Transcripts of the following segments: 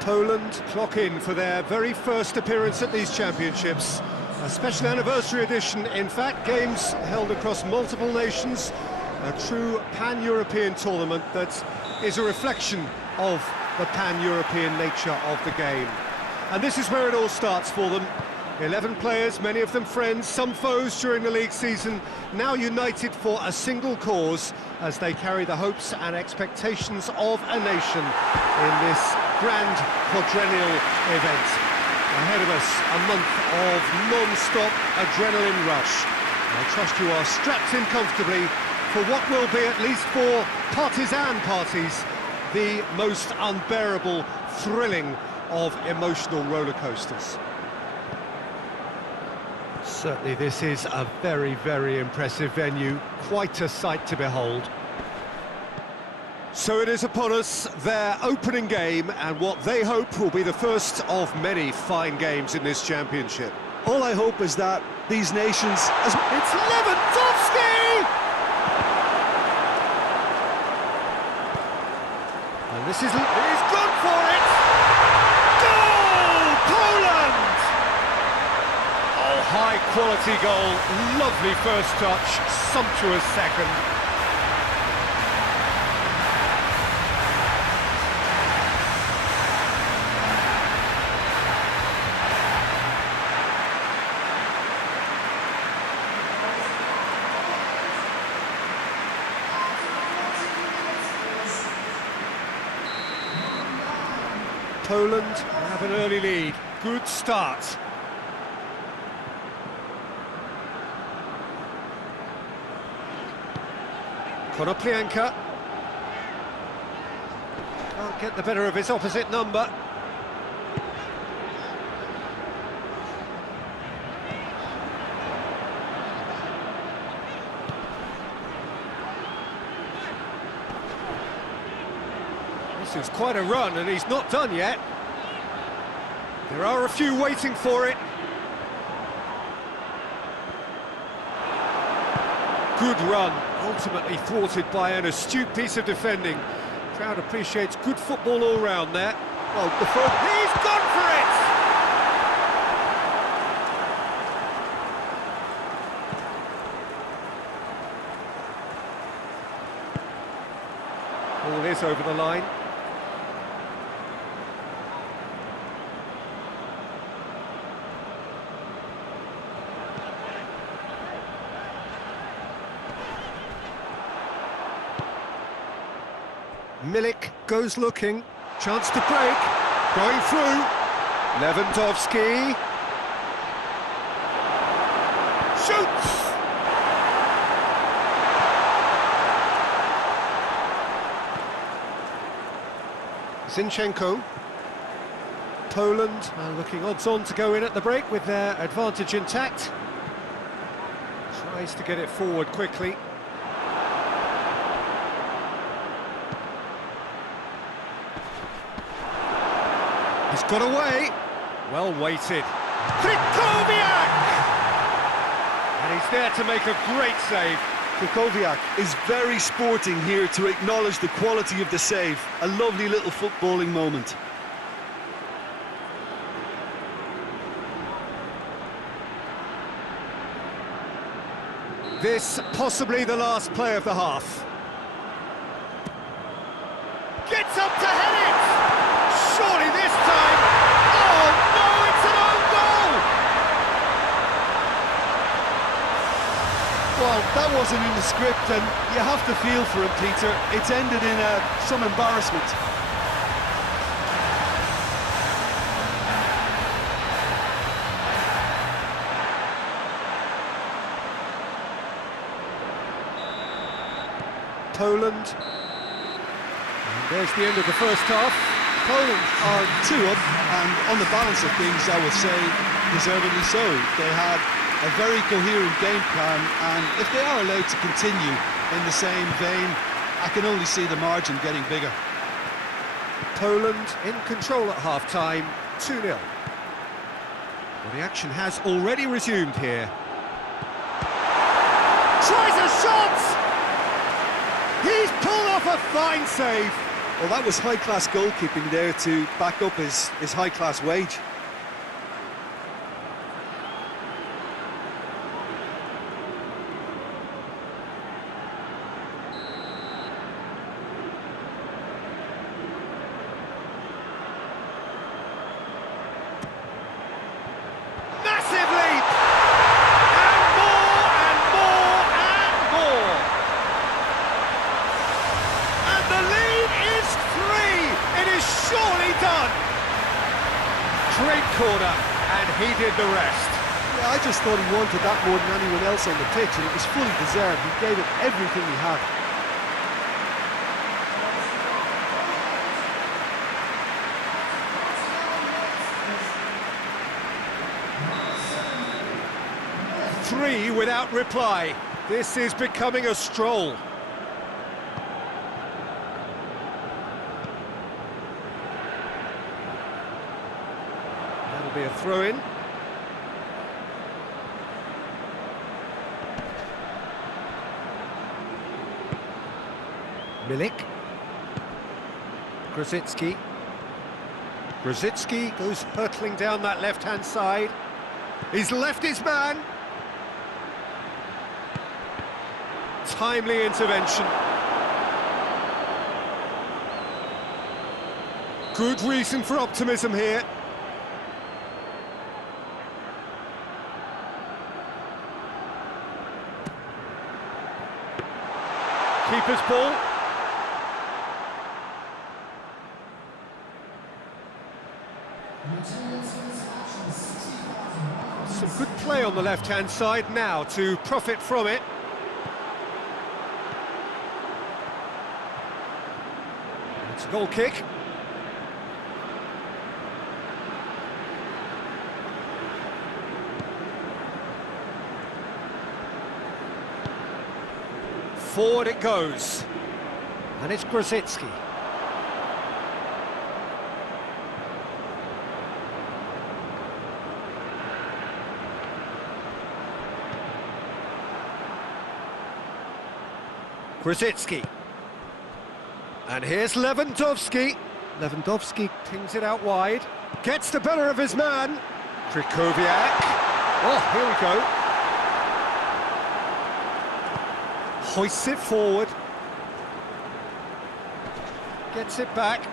Poland clock in for their very first appearance at these championships. A special anniversary edition, in fact, games held across multiple nations. A true pan-European tournament that is a reflection of the pan-European nature of the game. And this is where it all starts for them. 11 players, many of them friends, some foes during the league season, now united for a single cause as they carry the hopes and expectations of a nation in this grand quadrennial event. Ahead of us, a month of non-stop adrenaline rush. I trust you are strapped in comfortably for what will be, at least for partisan parties, the most unbearable, thrilling of emotional roller coasters. Certainly this is a very, very impressive venue, quite a sight to behold. So it is upon us, their opening game, and what they hope will be the first of many fine games in this championship. All I hope is that these nations... It's Lewandowski! And this is... He's gone for it! Goal! Poland! Oh, high-quality goal, lovely first touch, sumptuous second. Poland have an early lead. Good start. Konoplyanka. Can't get the better of his opposite number. This is quite a run, and he's not done yet. There are a few waiting for it. Good run, ultimately thwarted by an astute piece of defending. Crowd appreciates good football all round there. Well, the first... He's gone for it! Ball is over the line. Milik goes looking, chance to break, going through, Lewandowski, shoots! Zinchenko. Poland are looking odds-on to go in at the break with their advantage intact. Tries to get it forward quickly. He's got away. Well weighted. Krychowiak! And he's there to make a great save. Krychowiak is very sporting here to acknowledge the quality of the save. A lovely little footballing moment. This possibly the last play of the half. Gets up to head it! Surely this time... Oh no, it's an own goal! Well, that wasn't in the script, and you have to feel for him, Peter. It's ended in some embarrassment. Poland. And there's the end of the first half. Poland are 2 up, and on the balance of things, I would say, deservedly so. They had a very coherent game plan, and if they are allowed to continue in the same vein, I can only see the margin getting bigger. Poland in control at half-time, 2-0. Well, the action has already resumed here. Tries a shot! He's pulled off a fine save. Well, that was high-class goalkeeping there to back up his high-class wage. Massive leap! And more, and more, and more! And the lead is 3! It is surely done! Great corner, and he did the rest. Yeah, I just thought he wanted that more than anyone else on the pitch, and it was fully deserved. He gave it everything he had. Three without reply. This is becoming a stroll. That'll be a throw-in. Milik. Grosicki. Grosicki goes hurtling down that left-hand side. He's left his man. Timely intervention. Good reason for optimism here. Keeper's ball. Some good play on the left-hand side now to profit from it. It's a goal kick. Forward it goes. And it's Grosicki. Grosicki. And here's Lewandowski. Lewandowski pings it out wide. Gets the better of his man. Krychowiak. Oh, here we go. Hoists it forward. Gets it back.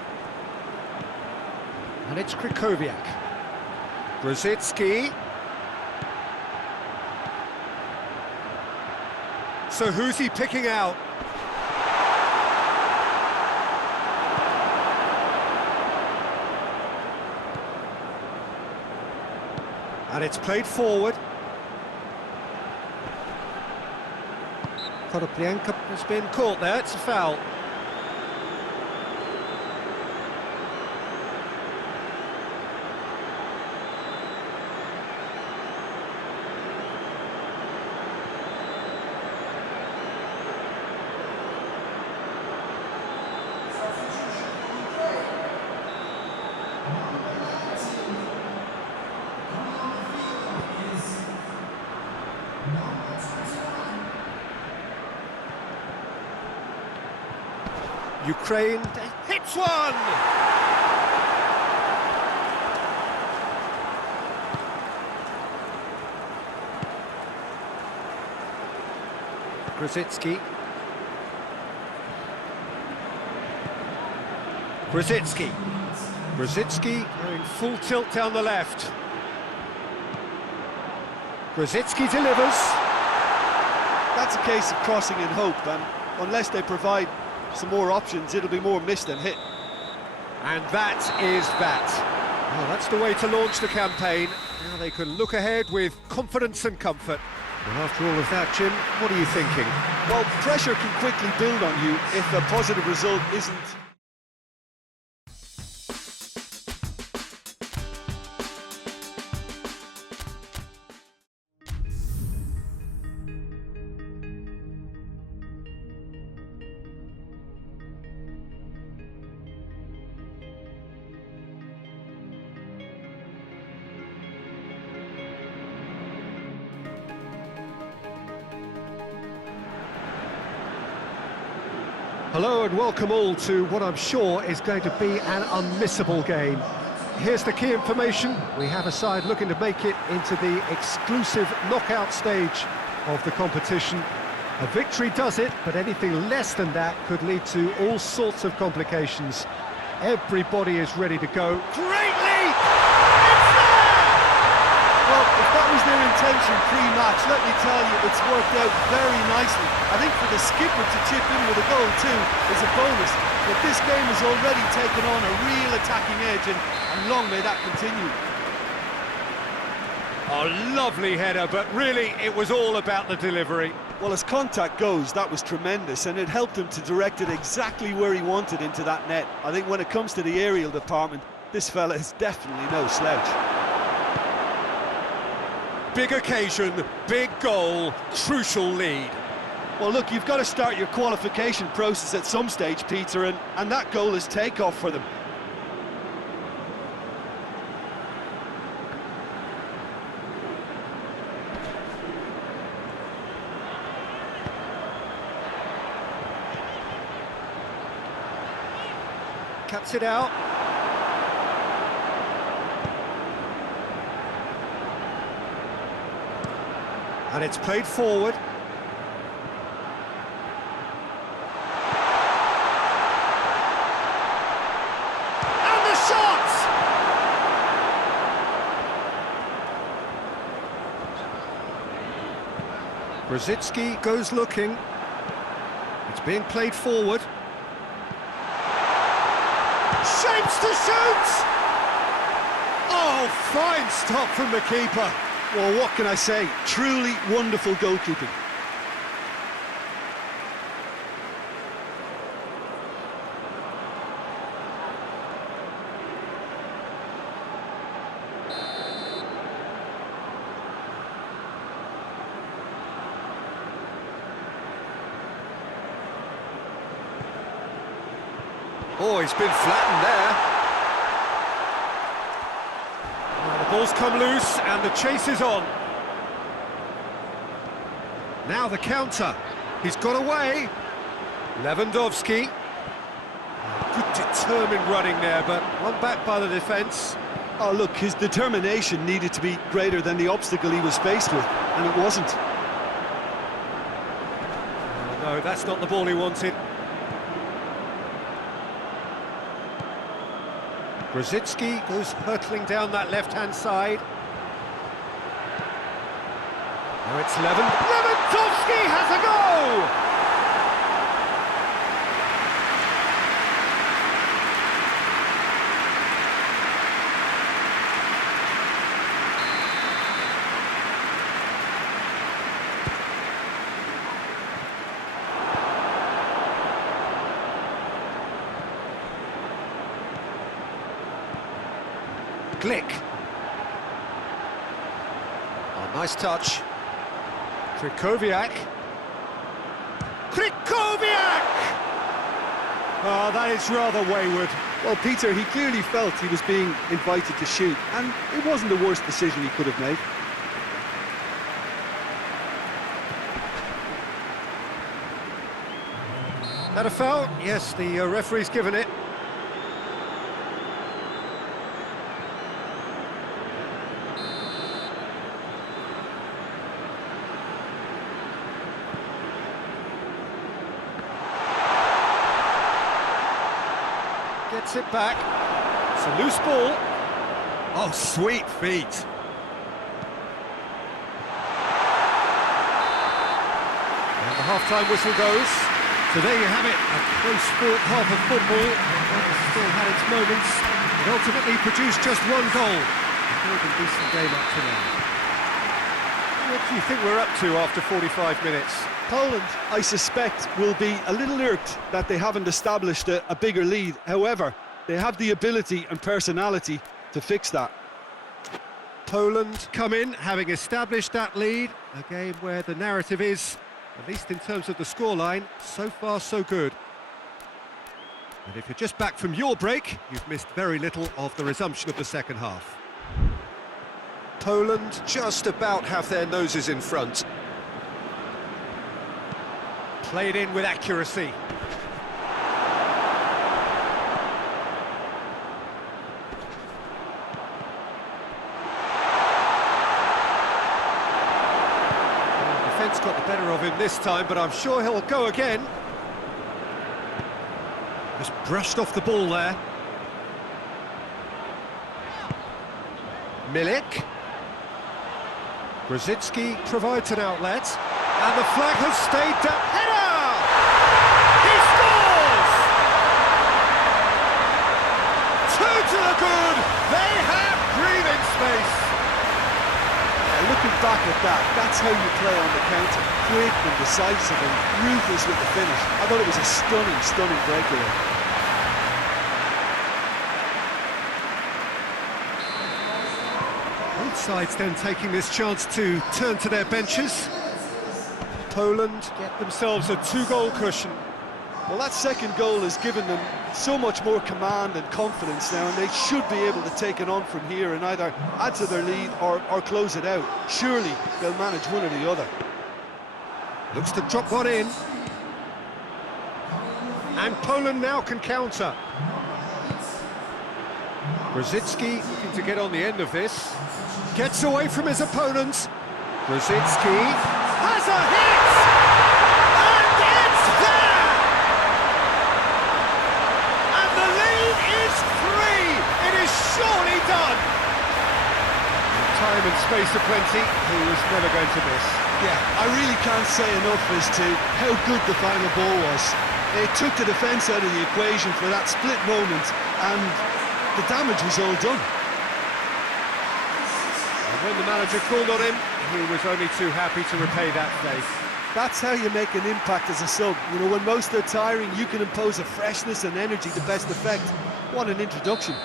And it's Krychowiak. Grosicki. So who's he picking out? And it's played forward. Konoplyanka has been caught there, it's a foul. Ukraine hits one! Grosicki. Grosicki. Grosicki going full tilt down the left. Grosicki delivers. That's a case of crossing in hope, and unless they provide some more options, it'll be more miss than hit. And that is that. Well, that's the way to launch the campaign. Now they can look ahead with confidence and comfort. Well, after all of that, Jim, what are you thinking? Well, pressure can quickly build on you if a positive result isn't Hello and welcome all to what I'm sure is going to be an unmissable game. Here's the key information. We have a side looking to make it into the exclusive knockout stage of the competition. A victory does it, but anything less than that could lead to all sorts of complications. Everybody is ready to go. Great lead! It's there! Well, if that was their intention pre-match, let me tell you, it's worked out very nicely. I think for the skipper to chip in with a goal too is a bonus. But this game has already taken on a real attacking edge, and long may that continue. A lovely header, but really it was all about the delivery. Well, as contact goes, that was tremendous, and it helped him to direct it exactly where he wanted into that net. I think when it comes to the aerial department, this fella is definitely no slouch. Big occasion, big goal, crucial lead. Well, look, you've got to start your qualification process at some stage, Peter, and that goal is takeoff for them. Cuts it out. And it's played forward. And the shot! Brzezinski goes looking. It's being played forward. Shapes to shoot! Oh, fine stop from the keeper. Well, what can I say? Truly wonderful goalkeeping. Oh, he's been flattened there. Well, the ball's come loose and the chase is on. Now the counter. He's got away. Lewandowski. Good determined running there, but one back by the defence. Oh, look, his determination needed to be greater than the obstacle he was faced with, and it wasn't. No, that's not the ball he wanted. Brzezinski goes hurtling down that left-hand side. Now it's Lewandowski has a goal! Glick. Oh, nice touch. Krychowiak. Oh, that is rather wayward. Well, Peter, he clearly felt he was being invited to shoot, and it wasn't the worst decision he could have made. That a foul? Yes, the referee's given it. Gets it back. It's a loose ball. Oh, sweet feet. And the half-time whistle goes. So there you have it, a close-fought half of football. It still had its moments. It ultimately produced just one goal. A very decent game up to now. What do you think we're up to after 45 minutes? Poland, I suspect, will be a little irked that they haven't established a bigger lead. However, they have the ability and personality to fix that. Poland come in, having established that lead. A game where the narrative is, at least in terms of the scoreline, so far so good. And if you're just back from your break, you've missed very little of the resumption of the second half. Poland just about have their noses in front. Played in with accuracy. Defence got the better of him this time, but I'm sure he'll go again. Just brushed off the ball there. Milik. Grzycki provides an outlet, and the flag has stayed down. Header! He scores! 2 to the good. They have breathing space. Looking back at that, that's how you play on the counter. Quick and decisive and ruthless with the finish. I thought it was a stunning, stunning breakaway. Both sides then taking this chance to turn to their benches. Poland get themselves a 2-goal cushion. Well, that second goal has given them so much more command and confidence now, and they should be able to take it on from here and either add to their lead or close it out. Surely they'll manage one or the other. Looks to drop one in. And Poland now can counter. Grzycki looking to get on the end of this. Gets away from his opponent. Grzycki has a hit! And it's there! And the lead is 3! It is surely done! Time and space aplenty, he was never going to miss. Yeah, I really can't say enough as to how good the final ball was. It took the defence out of the equation for that split moment, and the damage was all done. And when the manager called on him, he was only too happy to repay that faith. That's how you make an impact as a sub. You know, when most are tiring, you can impose a freshness and energy to best effect. What an introduction.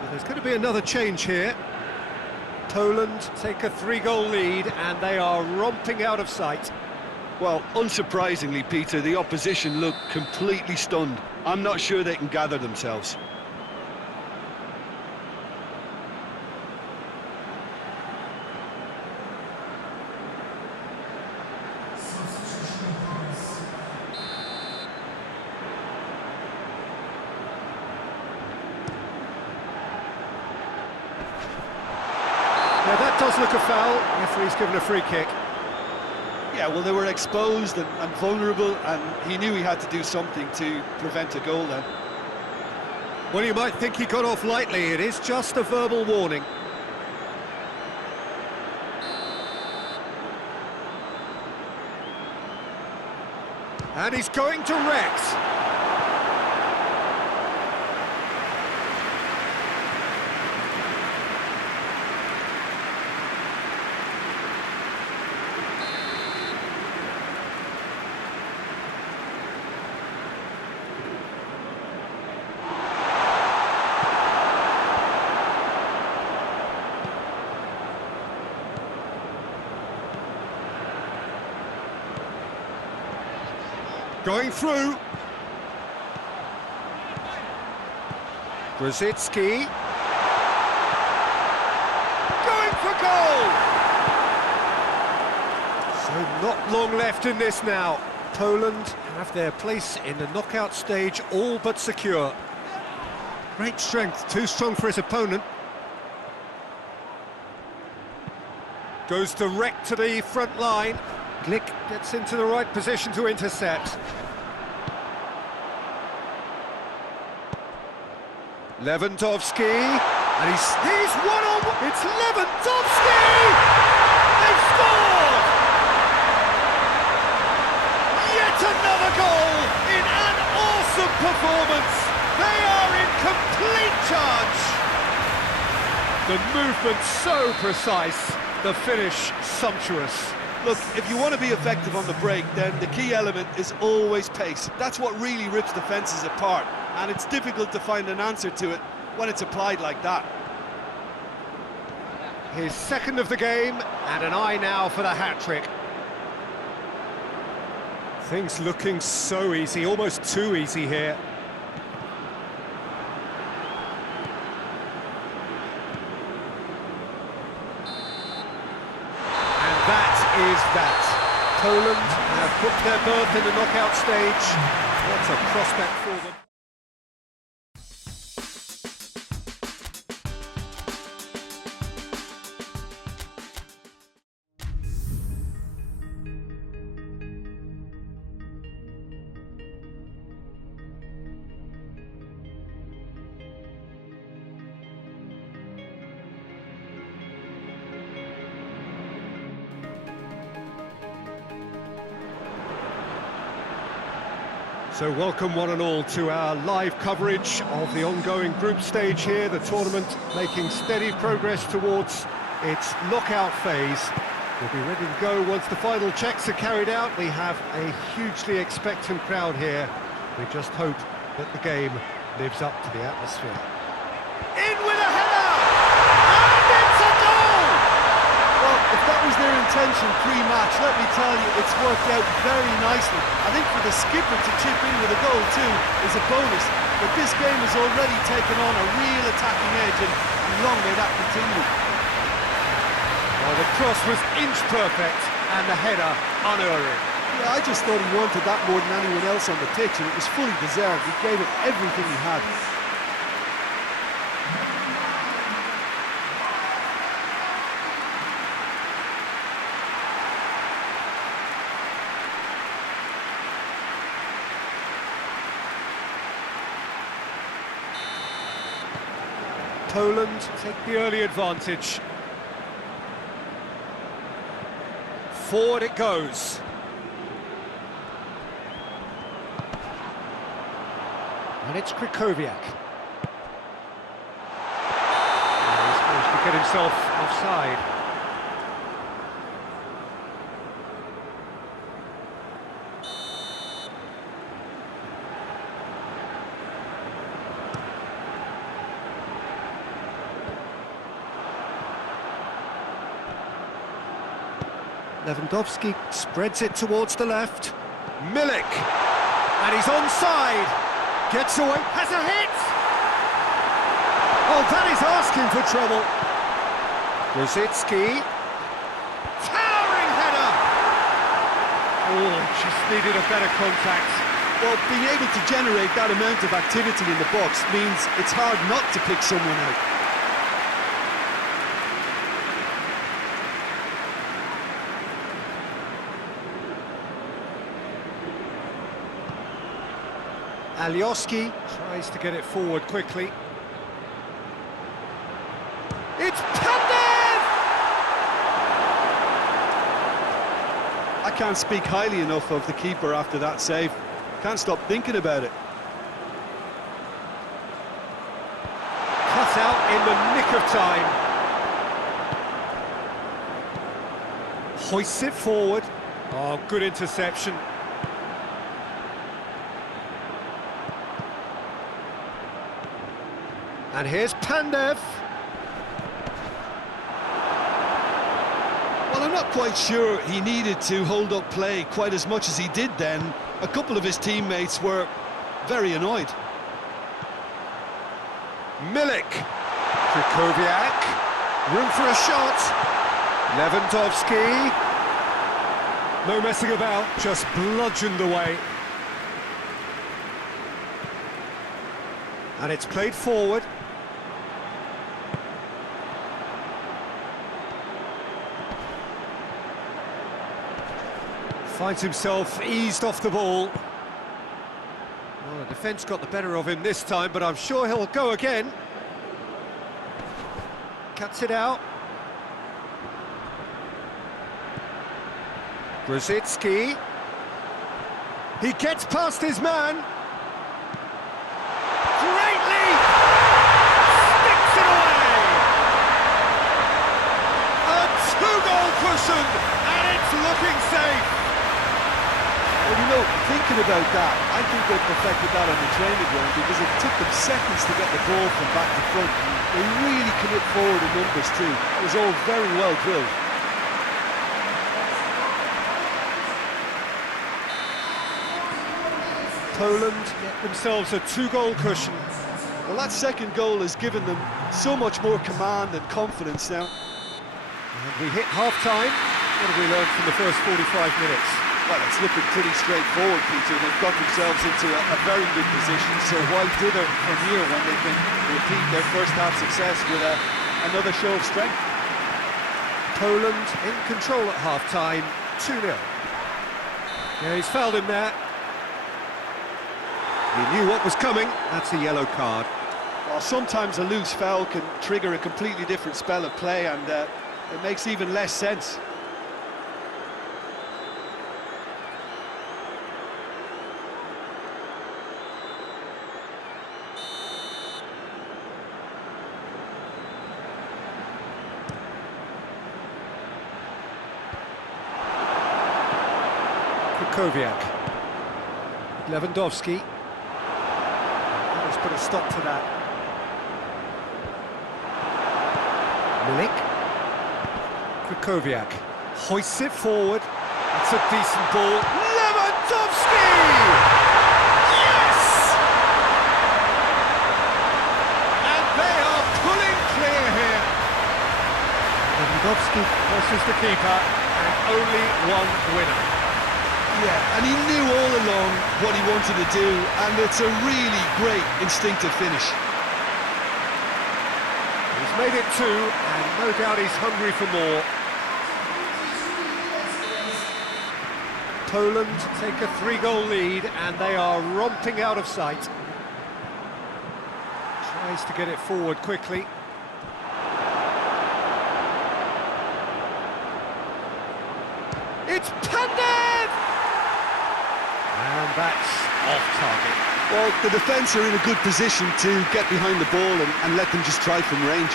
So there's going to be another change here. Poland take a 3-goal lead, and they are romping out of sight. Well, unsurprisingly, Peter, the opposition look completely stunned. I'm not sure they can gather themselves. Now that does look a foul. Referee's given a free kick. Yeah, well, they were exposed and vulnerable, and he knew he had to do something to prevent a goal then. Well, you might think he got off lightly. It is just a verbal warning. And he's going direct. Going through. Grzycki. Going for goal! So not long left in this now. Poland have their place in the knockout stage all but secure. Great strength, too strong for his opponent. Goes direct to the front line. Glick gets into the right position to intercept. Lewandowski, and he's one on. It's Lewandowski! They've scored! Yet another goal in an awesome performance. They are in complete charge. The movement so precise, the finish sumptuous. Look, if you want to be effective on the break, then the key element is always pace. That's what really rips defences apart, and it's difficult to find an answer to it when it's applied like that. His second of the game, and an eye now for the hat-trick. Things looking so easy, almost too easy here. Is that Poland have booked their berth in the knockout stage. What a prospect for them. So welcome one and all to our live coverage of the ongoing group stage here, the tournament making steady progress towards its knockout phase. We'll be ready to go once the final checks are carried out. We have a hugely expectant crowd here. We just hope that the game lives up to the atmosphere. In with a header! And it's a goal! Well, if that was their intention pre-match, let me tell you, it's worked out very nicely. I think for the skipper to chip in with a goal too is a bonus, but this game has already taken on a real attacking edge, and long may that continue. Well, the cross was inch perfect and the header unerring. Yeah, I just thought he wanted that more than anyone else on the pitch, and it was fully deserved. He gave it everything he had. Poland take the early advantage. Forward it goes. And it's Krychowiak. He's managed to get himself offside. Lewandowski spreads it towards the left. Milik! And he's onside! Gets away, has a hit! Oh, that is asking for trouble. Rosicki. Towering header! Oh, just needed a better contact. Well, being able to generate that amount of activity in the box means it's hard not to pick someone out. Alioski tries to get it forward quickly. It's Pandev! I can't speak highly enough of the keeper after that save. Can't stop thinking about it. Cut out in the nick of time. Hoists it forward. Oh, good interception. And here's Pandev. Well, I'm not quite sure he needed to hold up play quite as much as he did then. A couple of his teammates were very annoyed. Milik. Krychowiak. Room for a shot. Lewandowski. No messing about, just bludgeoned away. And it's played forward. Finds himself eased off the ball. Well, the defence got the better of him this time, but I'm sure he'll go again. Cuts it out. Rosicki. He gets past his man. Great leap! Sticks it away! A two-goal cushion, and it's looking safe. Well, you know, thinking about that, I think they perfected that on the training ground because it took them seconds to get the ball from back to front. They really commit forward in numbers too. It was all very well drilled. Poland get themselves a two-goal cushion. Well, that second goal has given them so much more command and confidence now. And we hit half-time. What have we learned from the first 45 minutes? Well, it's looking pretty straightforward, Peter. They've got themselves into a very good position, so why dither from here when they can repeat their first-half success with another show of strength? Poland in control at half-time, 2-0. Yeah, he's fouled him there. He knew what was coming, that's a yellow card. Well, sometimes a loose foul can trigger a completely different spell of play, and it makes even less sense. Krychowiak. Lewandowski. Let's put a stop to that. Milik. Krychowiak hoists it forward. It's a decent ball. Lewandowski! Yes! And they are pulling clear here. Lewandowski versus the keeper, and only one winner. Yeah, and he knew all along what he wanted to do, and it's a really great instinctive finish. He's made it two, and no doubt he's hungry for more. Poland take a 3-goal lead, and they are romping out of sight. Tries to get it forward quickly. It's Pandev! And that's off target. Well, the defence are in a good position to get behind the ball and let them just try from range.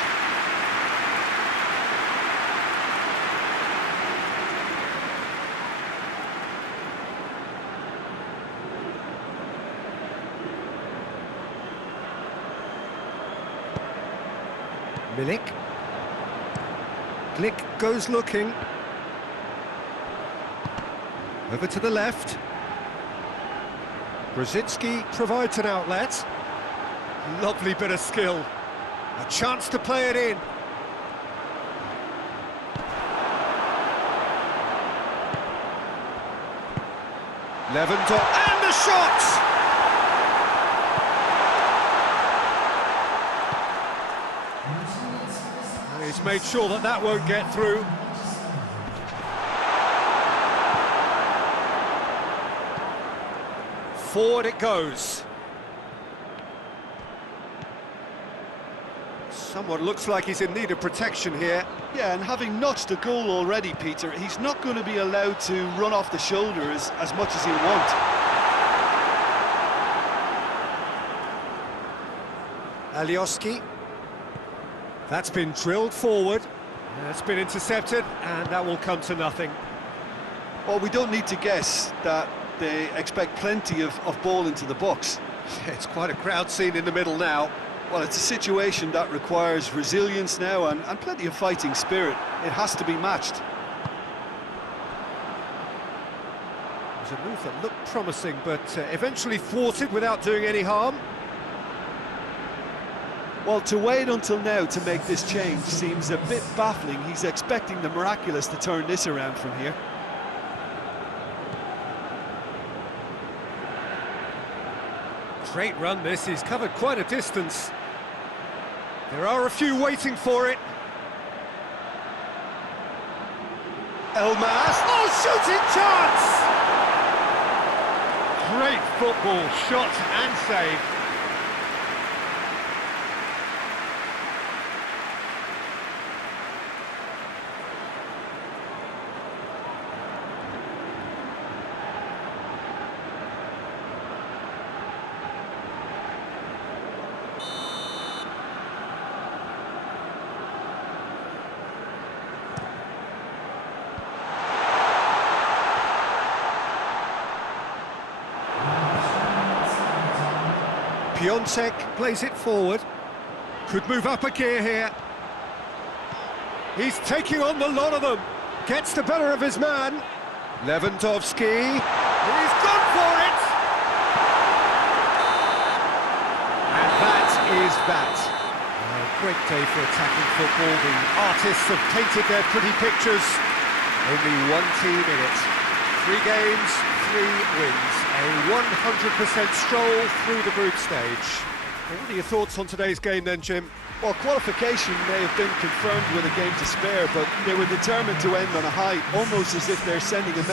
Milik. Glick goes looking. Over to the left. Brzezinski provides an outlet. Lovely bit of skill. A chance to play it in. Lewandowski, and the shot! And he's made sure that that won't get through. Forward it goes. Someone looks like he's in need of protection here. Yeah, and having notched a goal already, Peter, he's not going to be allowed to run off the shoulder as much as he'll want. Alioski. That's been drilled forward. That's been intercepted, and that will come to nothing. Well, we don't need to guess that they expect plenty of ball into the box. It's quite a crowd scene in the middle now. Well, it's a situation that requires resilience now and plenty of fighting spirit. It has to be matched. It was a move that looked promising, but eventually thwarted without doing any harm. Well, to wait until now to make this change seems a bit baffling. He's expecting the miraculous to turn this around from here. Great run this, he's covered quite a distance. There are a few waiting for it. Elmas, oh, shooting chance! Great football, shot and save. Piontek plays it forward. Could move up a gear here. He's taking on the lot of them. Gets the better of his man. Lewandowski. He's gone for it. And that is that. A great day for attacking football. The artists have painted their pretty pictures. Only one team in it. 3 games, 3 wins. A 100% stroll through the group stage. What are your thoughts on today's game then, Jim? Well, qualification may have been confirmed with a game to spare, but they were determined to end on a high, almost as if they're sending a